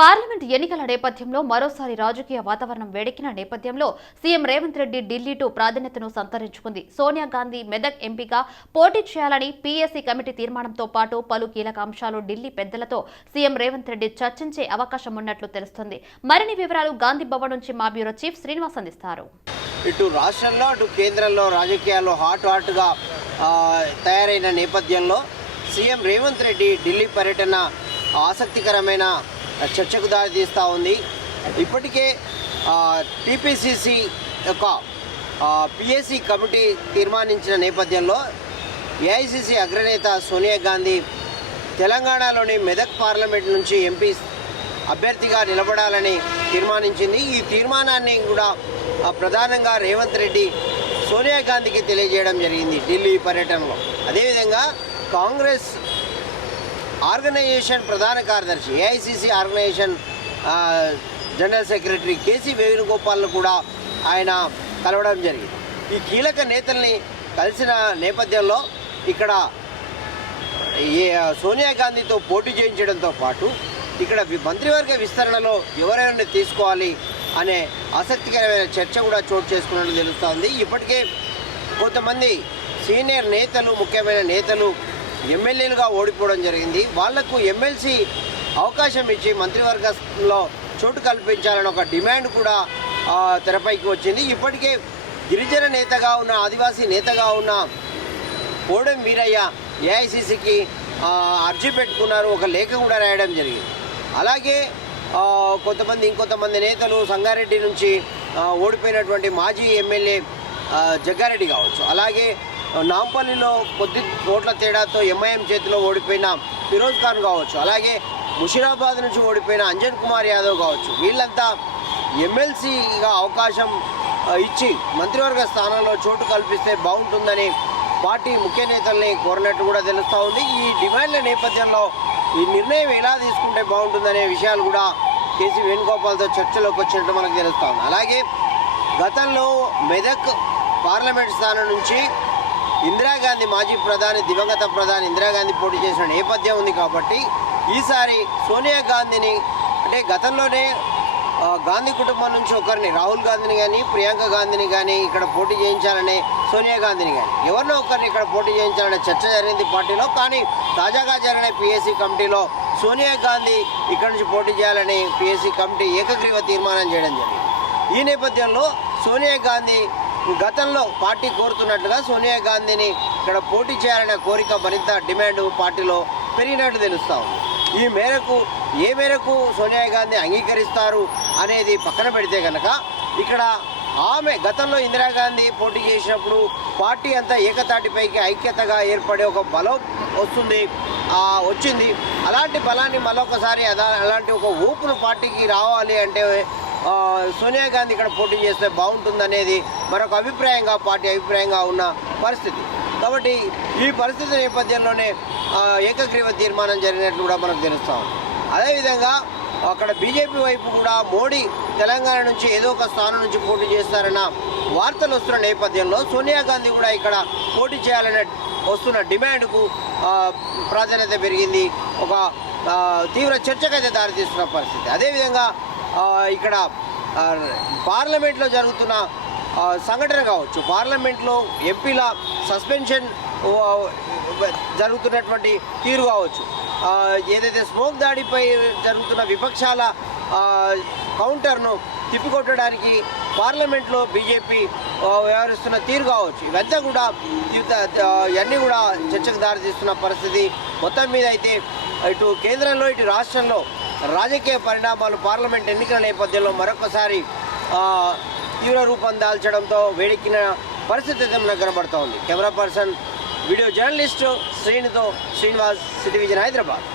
Parliament ఎన్నికల నేపథ్యంలో మరోసారి రాజకీయ వాతావరణం వేడెక్కిన నేపథ్యంలో సీఎం రేవంత్ రెడ్డి ఢిల్లీటు ప్రాధాన్యతను సంతరించుకుంది. సోనియా గాంధీ మెదక్ ఎంపీగా పోటీ చేయాలని పీఎస్సీ కమిటీ తీర్మానంతో పాటు పలు కీలక అంశాలు ఢిల్లీ పెద్దలతో సీఎం రేవంత్ రెడ్డి చర్చించే అవకాశం ఉన్నట్లు తెలుస్తుంది. మరిన్ని వివరాలు గాంధీ భవన్ నుంచి మా బ్యూరో చీఫ్ శ్రీనివాస్ అందిస్తారు. ఇటు రాష్ట్రంలో అటు కేంద్రంలో రాజకీయాలు హాట్ హాట్గా తయారైన నేపథ్యంలో సీఎం రేవంత్ రెడ్డి ఢిల్లీ పర్యటన ఆసక్తికరమైన చర్చకు దారితీస్తూ ఉంది. ఇప్పటికే టీపీసీసీ యొక్క పిఎస్సి కమిటీ తీర్మానించిన నేపథ్యంలో ఏఐసిసి అగ్రనేత సోనియా గాంధీ తెలంగాణలోని మెదక్ పార్లమెంట్ నుంచి ఎంపీ అభ్యర్థిగా నిలబడాలని తీర్మానించింది. ఈ తీర్మానాన్ని కూడా ప్రధానంగా రేవంత్ రెడ్డి సోనియా గాంధీకి తెలియజేయడం జరిగింది ఢిల్లీ పర్యటనలో. అదేవిధంగా కాంగ్రెస్ ఆర్గనైజేషన్ ప్రధాన కార్యదర్శి AICC organisation general secretary KC వేణుగోపాల్ను కూడా ఆయన కలవడం జరిగింది. ఈ కీలక నేతల్ని కలిసిన నేపథ్యంలో ఇక్కడ సోనియా గాంధీతో పోటీ చేయించడంతో పాటు ఇక్కడ మంత్రివర్గ విస్తరణలో ఎవరెవరిని తీసుకోవాలి అనే ఆసక్తికరమైన చర్చ కూడా చోటు చేసుకున్నట్టు తెలుస్తోంది. ఇప్పటికే కొంతమంది సీనియర్ నేతలు ముఖ్యమైన నేతలు ఎమ్మెల్యేలుగా ఓడిపోవడం జరిగింది. వాళ్ళకు ఎమ్మెల్సీ అవకాశం ఇచ్చి మంత్రివర్గంలో చోటు కల్పించాలని ఒక డిమాండ్ కూడా తెరపైకి వచ్చింది. ఇప్పటికే గిరిజన నేతగా ఉన్న ఆదివాసీ నేతగా ఉన్న కోడెం వీరయ్య ఏఐసిసికి అర్జీ పెట్టుకున్నారు. ఒక లేఖ కూడా రాయడం జరిగింది. అలాగే కొంతమంది ఇంకొంతమంది నేతలు సంగారెడ్డి నుంచి ఓడిపోయినటువంటి మాజీ ఎమ్మెల్యే జగ్గారెడ్డి కావచ్చు. అలాగే నాంపల్లిలో కొద్ది ఓట్ల తేడాతో ఎంఐఎం చేతిలో ఓడిపోయిన ఫిరోజ్ ఖాన్ కావచ్చు అలాగే ముషిరాబాద్ నుంచి ఓడిపోయిన అంజన్ కుమార్ యాదవ్ కావచ్చు. వీళ్ళంతా ఎమ్మెల్సీగా అవకాశం ఇచ్చి మంత్రివర్గ స్థానంలో చోటు కల్పిస్తే బాగుంటుందని పార్టీ ముఖ్య నేతల్ని కోరినట్టు కూడా తెలుస్తూ ఉంది. ఈ డిమాండ్ల నేపథ్యంలో ఈ నిర్ణయం ఎలా తీసుకుంటే బాగుంటుందనే విషయాలు కూడా కేసీ వేణుగోపాల్తో చర్చలోకి వచ్చినట్టు మనకు తెలుస్తూ ఉంది. అలాగే గతంలో మెదక్ పార్లమెంట్ స్థానం నుంచి ఇందిరాగాంధీ మాజీ ప్రధాని దివంగత ప్రధాని ఇందిరాగాంధీ పోటీ చేసిన నేపథ్యం ఉంది కాబట్టి ఈసారి సోనియా గాంధీని అంటే గతంలోనే గాంధీ కుటుంబం నుంచి ఒకరిని రాహుల్ గాంధీని కానీ ప్రియాంక గాంధీని కానీ ఇక్కడ పోటీ చేయించాలనే సోనియా గాంధీని కానీ ఎవరినో ఒకరిని ఇక్కడ పోటీ చేయించాలనే చర్చ జరిగింది పార్టీలో కానీ తాజాగా జరిగిన పిఎస్సీ కమిటీలో సోనియా గాంధీ ఇక్కడ నుంచి పోటీ చేయాలని పిఎస్సీ కమిటీ ఏకగ్రీవ తీర్మానం చేయడం జరిగింది. ఈ నేపథ్యంలో సోనియా గాంధీ గతంలో పార్టీ కోరుతున్నట్లుగా సోనియా గాంధీని ఇక్కడ పోటీ చేయాలనే కోరిక మరింత డిమాండ్ పార్టీలో పెరిగినట్టు తెలుస్తా ఉంది. ఈ మేరకు ఏ మేరకు సోనియా గాంధీ అంగీకరిస్తారు అనేది పక్కన పెడితే కనుక ఇక్కడ ఆమె గతంలో ఇందిరాగాంధీ పోటీ చేసినప్పుడు పార్టీ అంతా ఏకతాటిపైకి ఐక్యతగా ఏర్పడే ఒక బలం వస్తుంది వచ్చింది. అలాంటి బలాన్ని మరొకసారి అలాంటి ఒక ఊపును పార్టీకి రావాలి అంటే సోనియా గాంధీ ఇక్కడ పోటీ చేస్తే బాగుంటుందనేది మరొక అభిప్రాయంగా పార్టీ అభిప్రాయంగా ఉన్న పరిస్థితి. కాబట్టి ఈ పరిస్థితి నేపథ్యంలోనే ఏకగ్రీవ తీర్మానం జరిగినట్లు కూడా మనకు తెలుస్తాం అదేవిధంగా అక్కడ బీజేపీ వైపు కూడా మోడీ తెలంగాణ నుంచి ఏదో ఒక స్థానం నుంచి పోటీ చేస్తారన్న వార్తలు వస్తున్న నేపథ్యంలో సోనియా గాంధీ కూడా ఇక్కడ పోటీ చేయాలనే వస్తున్న డిమాండ్కు ప్రాధాన్యత పెరిగింది. ఒక తీవ్ర చర్చకైతే దారితీస్తున్న పరిస్థితి. అదేవిధంగా ఇక్కడ పార్లమెంట్లో జరుగుతున్న సంఘటన కావచ్చు పార్లమెంట్లో ఎంపీల సస్పెన్షన్ జరుగుతున్నటువంటి తీరు కావచ్చు. ఏదైతే స్మోక్ దాడిపై జరుగుతున్న విపక్షాల కౌంటర్ను తిప్పికొట్టడానికి పార్లమెంట్లో బీజేపీ వ్యవహరిస్తున్న తీరు కావచ్చు. ఇవంతా కూడా ఇవన్నీ కూడా చర్చకు దారితీస్తున్న పరిస్థితి. మొత్తం మీద అయితే ఇటు కేంద్రంలో ఇటు రాష్ట్రంలో రాజకీయ పరిణామాలు పార్లమెంట్ ఎన్నికల నేపథ్యంలో మరొకసారి తీవ్ర రూపం దాల్చడంతో వేడెక్కిన పరిస్థితి మనకు కెమెరా పర్సన్ వీడియో జర్నలిస్టు శ్రీనితో శ్రీనివాస్ సిటివిజన్ హైదరాబాద్.